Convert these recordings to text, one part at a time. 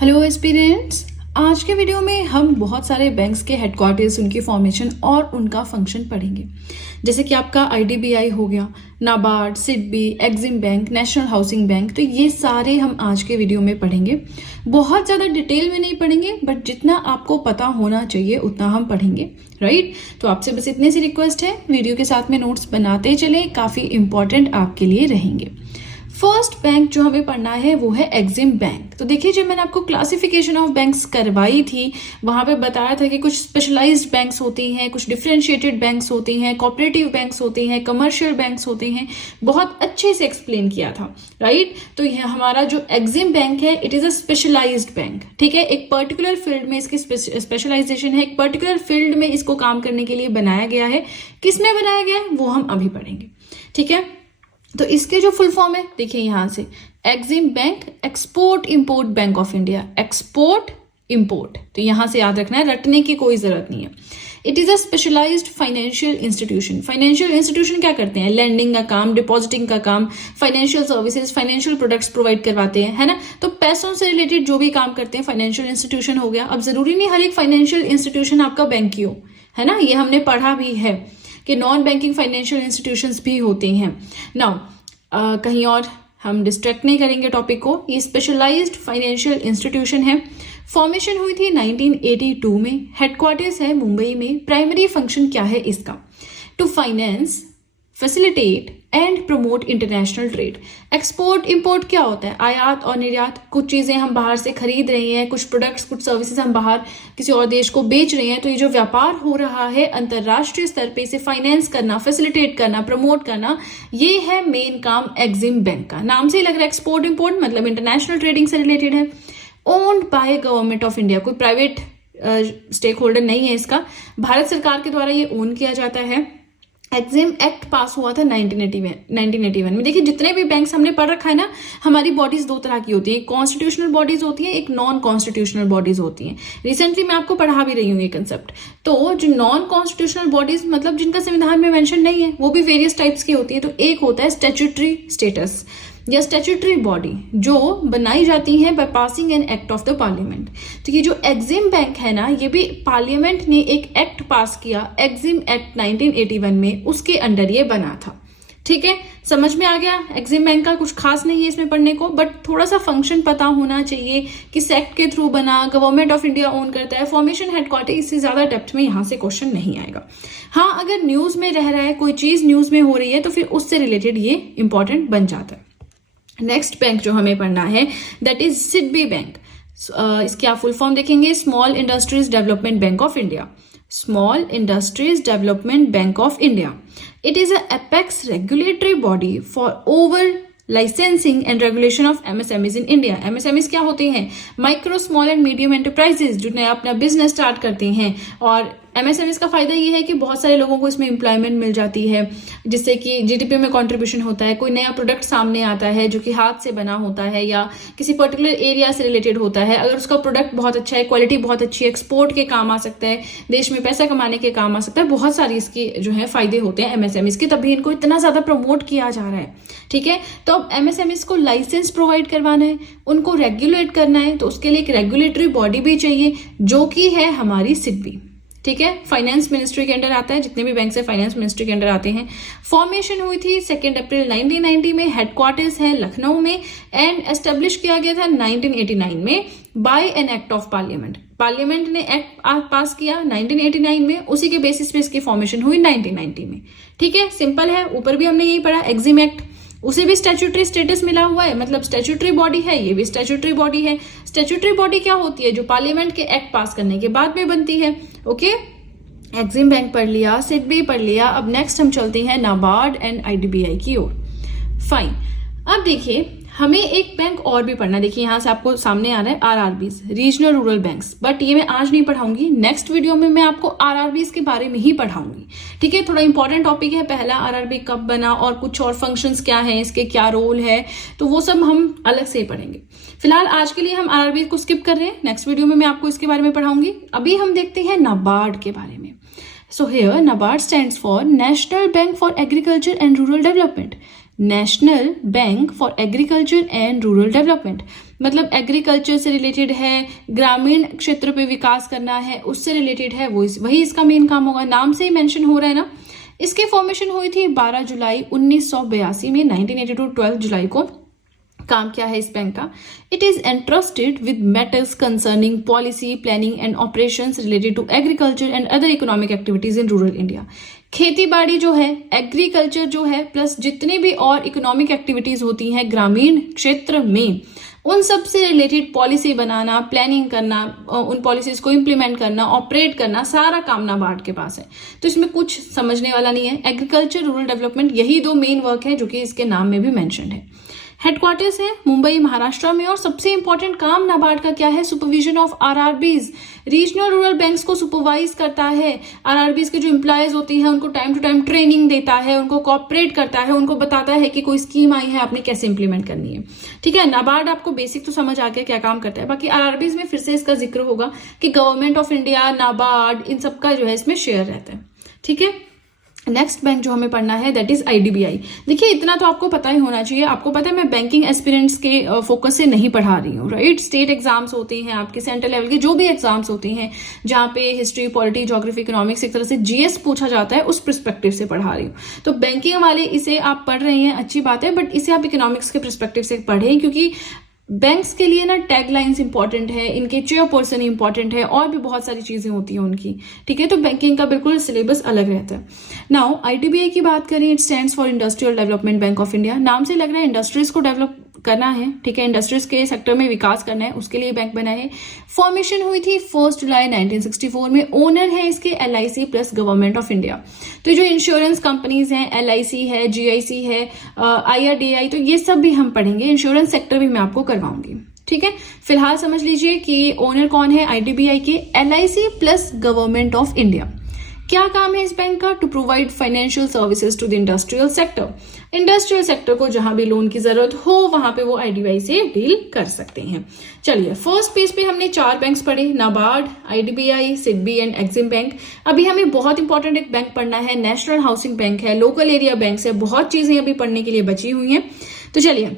Hello aspirants, आज के video में हम बहुत सारे बैंक्स के हेडक्वार्टर्स, उनकी फॉर्मेशन और उनका फंक्शन पढ़ेंगे। जैसे कि आपका आईडीबीआई हो गया, NABARD, SIDBI, Exim bank, national housing bank, तो ये सारे हम आज के वीडियो में पढ़ेंगे। बहुत ज़्यादा डिटेल में नहीं पढ़ेंगे, बट जितना आपको पता होना चाहिए उतना हम पढ़ेंगे, राइट। तो आपसे बस इतने सी रिक्वेस्ट है, वीडियो के साथ में नोट्स बनाते चलें, काफ़ी इंपॉर्टेंट आपके लिए रहेंगे। फर्स्ट बैंक जो हमें पढ़ना है वो है एक्सिम बैंक। तो देखिए, जब मैंने आपको क्लासिफिकेशन ऑफ बैंक्स करवाई थी, वहां पे बताया था कि कुछ स्पेशलाइज्ड बैंक्स होती हैं, कुछ डिफरेंशिएटेड बैंक्स होती हैं, कोऑपरेटिव बैंक्स होती हैं, कमर्शियल बैंक्स होते हैं। बहुत अच्छे से एक्सप्लेन किया था, राइट। तो यह हमारा जो एक्सिम बैंक है, it is a specialised bank, ठीक है। एक पर्टिकुलर फील्ड में इसकी स्पेशलाइजेशन है, एक पर्टिकुलर फील्ड में इसको काम करने के लिए बनाया गया है। किसमें बनाया गया है वो हम अभी पढ़ेंगे, ठीक है। तो इसके जो फुल फॉर्म है देखिए यहां से, Exim bank export import bank of India. Export import, तो यहां से याद रखना है, रटने की कोई जरूरत नहीं है। It is a specialised financial institution. Financial institution क्या करते हैं? लैंडिंग का काम, डिपॉजिटिंग का काम, financial services, financial products provide करवाते हैं, है ना। तो पैसों से रिलेटेड जो भी काम करते हैं फाइनेंशियल इंस्टीट्यूशन हो गया। अब जरूरी नहीं हर एक फाइनेंशियल इंस्टीट्यूशन आपका बैंक ही हो, है ना। ये हमने पढ़ा भी है कि नॉन बैंकिंग फाइनेंशियल इंस्टीट्यूशंस भी होते हैं। नाउ कहीं और हम डिस्ट्रैक्ट नहीं करेंगे टॉपिक को। ये स्पेशलाइज्ड फाइनेंशियल इंस्टीट्यूशन है। फॉर्मेशन हुई थी 1982 में। हेडक्वार्टर्स है मुंबई में। प्राइमरी फंक्शन क्या है इसका? To finance, facilitate and promote international trade. Export import क्या होता है? आयात और निर्यात। कुछ चीजें हम बाहर से खरीद रहे हैं, कुछ प्रोडक्ट्स, कुछ सर्विसेज हम बाहर किसी और देश को बेच रहे हैं, तो ये जो व्यापार हो रहा है अंतरराष्ट्रीय स्तर पे, इसे फाइनेंस करना, फैसिलिटेट करना, प्रमोट करना, ये है मेन काम एक्सिम बैंक का। नाम से ही लग रहा है एक्सपोर्ट इंपोर्ट, मतलब इंटरनेशनल ट्रेडिंग से रिलेटेड है। Owned by government of India. कोई प्राइवेट स्टेक होल्डर नहीं है इसका, भारत सरकार के द्वारा ये ओन किया जाता है। एक्सिम एक्ट पास हुआ था 1981 में। देखिए, जितने भी बैंक्स हमने पढ़ रखा है ना, हमारी बॉडीज दो तरह की होती है, एक कॉन्स्टिट्यूशनल बॉडीज होती है, एक नॉन कॉन्स्टिट्यूशनल बॉडीज होती हैं। रिसेंटली मैं आपको पढ़ा भी रही हूँ ये कंसेप्ट। तो जो नॉन कॉन्स्टिट्यूशनल बॉडीज, मतलब जिनका संविधान में मेंशन नहीं है, वो भी वेरियस टाइप्स की होती है। तो एक होता है स्टैट्यूटरी स्टेटस या स्टैट्यूटरी बॉडी, जो बनाई जाती है by passing an act of the parliament. तो ये जो एक्सिम बैंक है ना, ये भी पार्लियामेंट ने एक एक्ट पास किया, एक्सिम एक्ट 1981 में, उसके अंडर ये बना था, ठीक है। समझ में आ गया? एक्सिम बैंक का कुछ खास नहीं है इसमें पढ़ने को, बट थोड़ा सा फंक्शन पता होना चाहिए कि एक्ट के थ्रू बना, गवर्नमेंट ऑफ इंडिया ओन करता है, फॉर्मेशन, हेडक्वार्टर। इससे ज्यादा डेप्थ में यहां से क्वेश्चन नहीं आएगा। हाँ, अगर न्यूज में रह रहा है, कोई चीज न्यूज में हो रही है, तो फिर उससे रिलेटेड ये इंपॉर्टेंट बन जाता है। नेक्स्ट बैंक जो हमें पढ़ना है दैट इज सिडबी बैंक। इसकी आप फुल फॉर्म देखेंगे, small industries development bank of India. Small industries development bank of India. It is a apex regulatory body for over licensing and regulation of MSMEs in India. MSMEs क्या होते हैं? Micro, small and medium enterprises, जो नया अपना business start करते हैं। और MSMEs का फायदा ये है कि बहुत सारे लोगों को इसमें एम्प्लॉयमेंट मिल जाती है, जिससे कि जीडीपी में कंट्रीब्यूशन होता है। कोई नया प्रोडक्ट सामने आता है जो कि हाथ से बना होता है या किसी पर्टिकुलर एरिया से रिलेटेड होता है, अगर उसका प्रोडक्ट बहुत अच्छा है, क्वालिटी बहुत अच्छी है, एक्सपोर्ट के काम आ सकता है, देश में पैसा कमाने के काम आ सकता है। बहुत सारी इसकी जो है फायदे होते हैं एमएसएमईज के, तभी इनको इतना ज्यादा प्रमोट किया जा रहा है, ठीक है। तो अब एमएसएमईज को लाइसेंस प्रोवाइड करवाना है, उनको रेगुलेट करना है, तो उसके लिए एक रेगुलेटरी बॉडी भी चाहिए, जो कि है हमारी सिडबी, ठीक है। फाइनेंस मिनिस्ट्री के अंडर आता है, जितने भी बैंक है फाइनेंस मिनिस्ट्री के अंडर आते हैं। फॉर्मेशन हुई थी 2 अप्रैल 1990 में। हेडक्वार्टर्स है लखनऊ में एंड एस्टेब्लिश किया गया था 1989 में by an act of parliament. Parliament ने एक्ट पास किया 1989 में, उसी के बेसिस पे इसकी फॉर्मेशन हुई 1990 में, ठीक है। सिंपल है, ऊपर भी हमने यही पढ़ा, एक्सिम एक्ट, उसे भी स्टैट्यूटरी स्टेटस मिला हुआ है, मतलब स्टैट्यूटरी बॉडी है, ये भी स्टैट्यूटरी बॉडी है। स्टैट्यूटरी बॉडी क्या होती है? जो पार्लियामेंट के एक्ट पास करने के बाद में बनती है, ओके। एक्सिम बैंक पढ़ लिया, सिडबी पढ़ लिया। अब नेक्स्ट हम चलते हैं नाबार्ड एंड आईडीबीआई की ओर। फाइन, अब देखिए हमें एक बैंक और भी पढ़ना। देखिए यहां से आपको सामने आ रहा है RRBs, regional rural banks, but ये मैं आज नहीं पढ़ाऊंगी। नेक्स्ट वीडियो में मैं आपको आरआरबीज के बारे में ही पढ़ाऊंगी, ठीक है। थोड़ा इंपॉर्टेंट टॉपिक है, पहला आरआरबी कब बना और कुछ और फंक्शंस क्या है, इसके क्या रोल है, तो वो सब हम अलग से पढ़ेंगे। फिलहाल आज के लिए हम आरआरबी को स्किप कर रहे हैं, नेक्स्ट वीडियो में मैं आपको इसके बारे में पढ़ाऊंगी। अभी हम देखते हैं नाबार्ड के बारे में। So here NABARD stands for National Bank for Agriculture and Rural Development. National bank for agriculture and rural development, मतलब एग्रीकल्चर से रिलेटेड है, ग्रामीण क्षेत्र पे विकास करना है, उससे रिलेटेड है, वही इसका मेन काम होगा। नाम से ही मेंशन हो रहा है ना। इसकी फॉर्मेशन हुई थी 12 जुलाई 1982 में, 1982 12 जुलाई को। काम क्या है इस बैंक का? It is entrusted with matters concerning policy, planning and operations related to agriculture and other economic activities in rural India. खेती बाड़ी जो है, एग्रीकल्चर जो है, प्लस जितने भी और इकोनॉमिक एक्टिविटीज होती हैं ग्रामीण क्षेत्र में, उन सब से रिलेटेड पॉलिसी बनाना, प्लानिंग करना, उन पॉलिसीज को इम्प्लीमेंट करना, ऑपरेट करना, सारा काम नाबार्ड के पास है। तो इसमें कुछ समझने वाला नहीं है। एग्रीकल्चर, रूरल डेवलपमेंट, यही दो मेन वर्क है जो कि इसके नाम में भी मेंशन्ड है। हेडक्वार्टर्स है मुंबई महाराष्ट्र में। और सबसे इंपॉर्टेंट काम नाबार्ड का क्या है? Supervision of RRBs, regional rural banks को सुपरवाइज करता है। आरआरबीज के जो एम्प्लॉयज होती हैं उनको टाइम टू टाइम ट्रेनिंग देता है, उनको कोऑपरेट करता है, उनको बताता है कि कोई स्कीम आई है आपने कैसे इंप्लीमेंट करनी है। ठीक है, नाबार्ड आपको बेसिक तो समझ आ गया क्या काम करता है। बाकी आरआरबीज में फिर से इसका जिक्र होगा कि गवर्नमेंट ऑफ इंडिया, नाबार्ड, इन सबका जो है इसमें शेयर रहता है। ठीक है, नेक्स्ट बैंक जो हमें पढ़ना है दैट इज आईडीबीआई। देखिए इतना तो आपको पता ही होना चाहिए। आपको पता है मैं बैंकिंग एस्पिरेंट्स के फोकस से नहीं पढ़ा रही हूँ, राइट। स्टेट एग्जाम्स होते हैं आपके, सेंट्रल लेवल के जो भी एग्जाम्स होते हैं जहां पे हिस्ट्री, पॉलिटी, ज्योग्राफी, इकोनॉमिक्स, एक तरह से जीएस पूछा जाता है, उस परस्पेक्टिव से पढ़ा रही हूँ। तो बैंकिंग वाले इसे आप पढ़ रहे हैं, अच्छी बात है, बट इसे आप इकोनॉमिक्स के परस्पेक्टिव से पढ़ें, क्योंकि बैंक्स के लिए ना टैगलाइंस इंपॉर्टेंट है, इनके चेयरपर्सन इंपॉर्टेंट है, और भी बहुत सारी चीजें होती हैं उनकी। ठीक है, तो बैंकिंग का बिल्कुल सिलेबस अलग रहता है। नाउ आईडीबीआई की बात करें, it stands for industrial development bank of India. नाम से लग रहा है इंडस्ट्रीज को डेवलप करना है। ठीक है, इंडस्ट्रीज के सेक्टर में विकास करना है, उसके लिए बैंक बना है। फॉर्मेशन हुई थी 1 जुलाई 1964 में। ओनर है इसके LIC plus government of India. तो जो इंश्योरेंस कंपनीज हैं, एलआईसी है, जीआईसी है, आईआरडीआई, तो ये सब भी हम पढ़ेंगे। इंश्योरेंस सेक्टर भी मैं आपको करवाऊंगी। ठीक है, फिलहाल समझ लीजिए कि ओनर कौन है आईडीबीआई के? LIC plus government of India. क्या काम है इस बैंक का? To provide financial services to the industrial sector. Industrial sector को जहां भी लोन की जरूरत हो वहां पे वो आईडीबीआई से डील कर सकते हैं। चलिए, फर्स्ट पेज पे हमने 4 बैंक्स पढ़े, NABARD, IDBI, SIDBI and Exim bank. अभी हमें बहुत इंपॉर्टेंट एक बैंक पढ़ना है, नेशनल हाउसिंग बैंक है, लोकल एरिया बैंक है, बहुत चीजें अभी पढ़ने के लिए बची हुई हैं। तो चलिए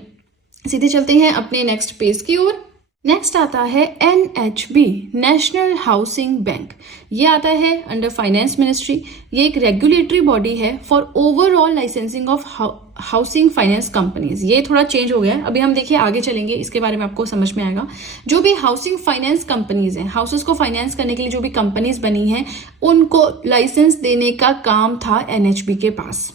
सीधे चलते हैं अपने नेक्स्ट पेज की ओर। नेक्स्ट आता है एनएचबी, नेशनल हाउसिंग बैंक। ये आता है अंडर फाइनेंस मिनिस्ट्री। ये एक रेगुलेटरी बॉडी है for overall licensing of housing finance companies. ये थोड़ा चेंज हो गया है, अभी हम देखिए आगे चलेंगे, इसके बारे में आपको समझ में आएगा। जो भी हाउसिंग फाइनेंस कंपनीज हैं, हाउसेस को फाइनेंस करने के लिए जो भी कंपनीज बनी हैं, उनको लाइसेंस देने का काम था एनएचबी के पास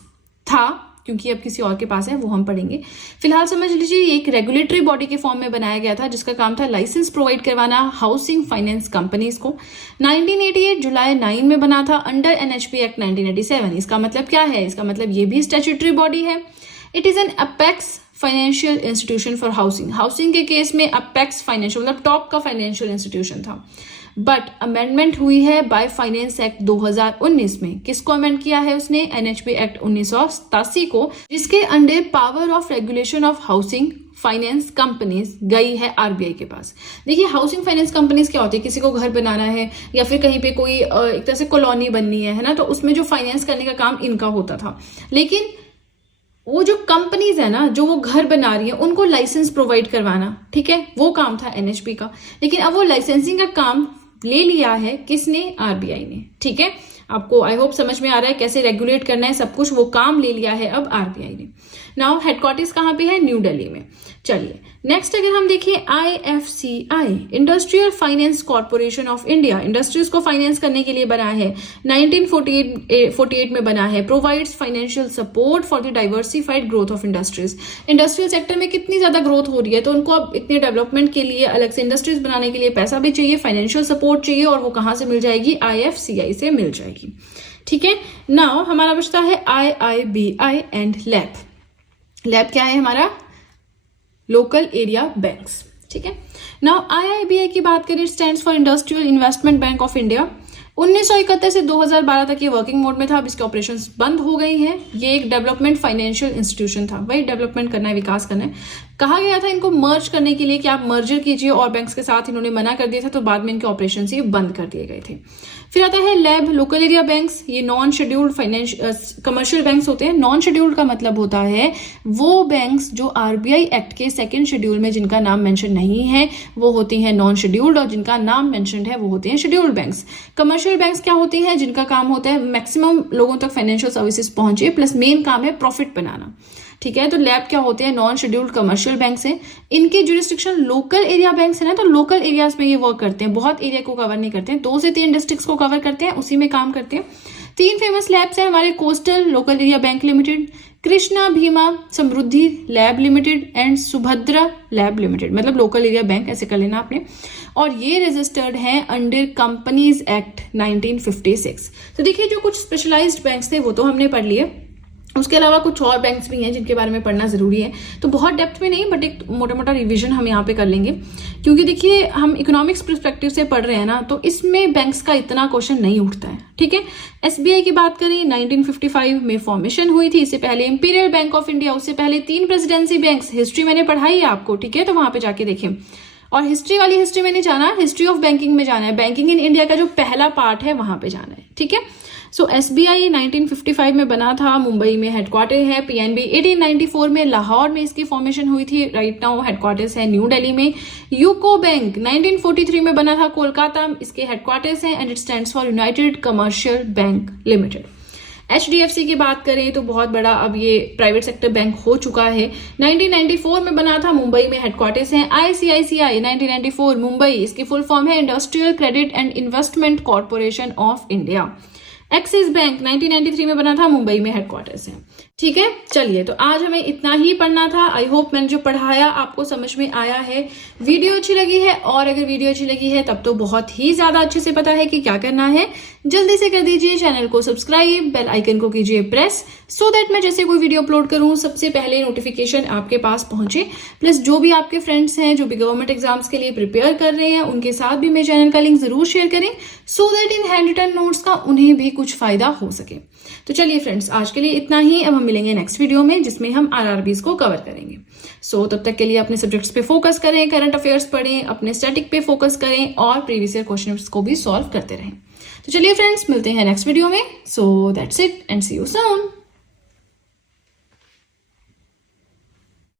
था, क्योंकि अब किसी और के पास है, वो हम पढ़ेंगे। फिलहाल समझ लीजिए ये एक रेगुलेटरी बॉडी के फॉर्म में बनाया गया था, जिसका काम था लाइसेंस प्रोवाइड करवाना हाउसिंग फाइनेंस कंपनीज को। 1988 जुलाई 9 में बना था अंडर एनएचपी एक्ट 1987। इसका मतलब क्या है? इसका मतलब ये भी स्टैट्यूटरी बॉडी है। It is an apex financial institution for housing. Housing के केस में अपेक्स फाइनेंशियल मतलब टॉप का फाइनेंशियल इंस्टीट्यूशन था। बट अमेंडमेंट हुई है बाय फाइनेंस एक्ट 2019 में। किसको अमेंड किया है उसने? एनएचपी एक्ट 1987 को, जिसके under power of regulation of housing finance companies गई है आरबीआई के पास। देखिए हाउसिंग फाइनेंस कंपनीज क्या होती है? किसी को घर बनाना है या फिर कहीं पे कोई एक तरह से कॉलोनी बननी है ना, तो उसमें जो फाइनेंस करने का काम इनका होता था। लेकिन वो जो कंपनीज है ना, जो वो घर बना रही है, उनको लाइसेंस प्रोवाइड करवाना, ठीक है, वो काम था एनएचपी का। लेकिन अब वो लाइसेंसिंग का काम ले लिया है किसने? आरबीआई ने। ठीक है, आपको आई होप समझ में आ रहा है कैसे रेगुलेट करना है सब कुछ, वो काम ले लिया है अब आरबीआई ने। नाउ हेडक्वार्टर्स कहाँ पे है? न्यू दिल्ली में। चलिए नेक्स्ट अगर हम देखें IFCI, industrial finance corporation of India, industries को फाइनेंस करने के लिए बना है, 1948 में बना है। Provides financial support for the diversified growth of industries. Industrial sector में कितनी ज्यादा ग्रोथ हो रही है, तो उनको अब इतने डेवलपमेंट के लिए अलग से इंडस्ट्रीज बनाने के लिए पैसा भी चाहिए, फाइनेंशियल सपोर्ट चाहिए, और वो कहां से मिल जाएगी? आईएफसीआई से मिल जाएगी। ठीक है, नाउ हमारा बचता है आईआईबीआई एंड लैब। लैब क्या है हमारा? Local area banks. ठीक है, नाउ आईआईबीआई की बात करें, stands for industrial investment bank of India. 1971 से 2012 तक ये वर्किंग मोड में था, अब इसके ऑपरेशंस बंद हो गई हैं। ये एक डेवलपमेंट फाइनेंशियल इंस्टीट्यूशन था, वही डेवलपमेंट करना है, विकास करना है। कहा गया था इनको मर्ज करने के लिए कि आप मर्जर कीजिए और बैंक्स के साथ, इन्होंने मना कर दिया था, तो बाद में इनके ऑपरेशन ही बंद कर दिए गए थे। फिर आता है लैब, लोकल एरिया बैंक्स। ये नॉन शेड्यूल्ड कमर्शियल बैंक्स होते हैं। नॉन शेड्यूल्ड का मतलब होता है वो बैंक्स जो आरबीआई एक्ट के सेकंड शेड्यूल में जिनका नाम मेंशन नहीं है वो होती हैं नॉन शेड्यूल्ड, और जिनका नाम मेंशन्ड है वो होते हैं शेड्यूल्ड बैंक्स। कमर्शियल बैंक्स क्या होती हैं? जिनका काम होता है मैक्सिमम लोगों तक फाइनेंशियल सर्विसेज पहुंचे, प्लस मेन काम है प्रॉफिट बनाना। ठीक है, तो लैब क्या होते हैं? नॉन शेड्यूल्ड कमर्शियल बैंक्स हैं। इनकी जुरिस्डिक्शन लोकल एरिया बैंक्स है ना, तो लोकल एरियाज में ये वर्क करते हैं, बहुत एरिया को कवर नहीं करते हैं, 2 से 3 डिस्ट्रिक्ट्स को कवर करते हैं, उसी में काम करते हैं। 3 फेमस लैब्स हैं हमारे, coastal local area bank limited, Krishna Bhima Samriddhi lab limited and Subhadra lab limited, मतलब लोकल एरिया बैंक ऐसे कर लेना आपने। और ये रजिस्टर्ड हैं अंडर कंपनीज एक्ट 1956। तो देखिए जो कुछ स्पेशलाइज्ड बैंक्स थे वो तो हमने पढ़ लिए, उसके अलावा कुछ और बैंक्स भी हैं जिनके बारे में पढ़ना जरूरी है। तो बहुत डेप्थ में नहीं, बट एक मोटा मोटा रिवीजन हम यहाँ पे कर लेंगे, क्योंकि देखिए हम इकोनॉमिक्स पर्सपेक्टिव से पढ़ रहे हैं ना, तो इसमें बैंक्स का इतना क्वेश्चन नहीं उठता है। ठीक है, एसबीआई की बात करें 1955 में फॉर्मेशन हुई थी। इससे पहले इंपीरियल बैंक ऑफ इंडिया, उससे पहले 3 प्रेसिडेंसी बैंक्स। हिस्ट्री मैंने पढ़ाई है आपको, ठीक है, तो वहां पे जाके देखें। और हिस्ट्री वाली हिस्ट्री में नहीं जाना, हिस्ट्री ऑफ बैंकिंग में जाना है। बैंकिंग इन इंडिया का जो पहला पार्ट है वहां पे जाना है। ठीक है, सो एसबीआई 1955 में बना था, मुंबई में हेडक्वार्टर है। पीएनबी 1894 में लाहौर में इसकी फॉर्मेशन हुई थी, राइट नाउ हेडक्वार्टर्स है न्यू दिल्ली में। यूको बैंक 1943 में बना था कोलकाता, इसके हेडक्वार्टर्स हैं and it stands for United commercial bank limited. HDFC की बात करें तो बहुत बड़ा अब ये प्राइवेट सेक्टर बैंक हो चुका है। 1994 में बना था, मुंबई में हेडक्वार्टर्स हैं। आईसीआईसीआई 1994 मुंबई, इसकी फुल फॉर्म है industrial credit and investment corporation of India. Axis bank 1993 में बना था, मुंबई में हेडक्वार्टर्स है। ठीक है, चलिए तो आज हमें इतना ही पढ़ना था। आई होप मैंने जो पढ़ाया आपको समझ में आया है। वीडियो अच्छी लगी है, और अगर वीडियो अच्छी लगी है तब तो बहुत ही ज्यादा अच्छे से पता है कि क्या करना है। जल्दी से कर दीजिए चैनल को सब्सक्राइब, बेल आइकन को कीजिए प्रेस, सो दैट मैं जैसे कोई वीडियो अपलोड करूं सबसे पहले नोटिफिकेशन आपके पास पहुंचे। प्लस जो भी आपके फ्रेंड्स हैं जो भी गवर्नमेंट एग्जाम्स के लिए प्रिपेयर कर रहे हैं उनके साथ भी मेरे चैनल का लिंक जरूर शेयर करें, so that in handwritten notes का उन्हें भी कुछ फायदा हो सके। तो चलिए फ्रेंड्स, आज के लिए इतना ही। अब हम मिलेंगे नेक्स्ट वीडियो में जिसमें हम आरआरबीज को कवर करेंगे। सो तब तक के लिए अपने सब्जेक्ट्स पे फोकस करें, करंट अफेयर्स पढ़ें, अपने स्टैटिक पे फोकस करें और प्रीवियस ईयर क्वेश्चंस को भी सॉल्व करते रहें। तो चलिए फ्रेंड्स, मिलते हैं नेक्स्ट वीडियो में। So that's it and see you soon.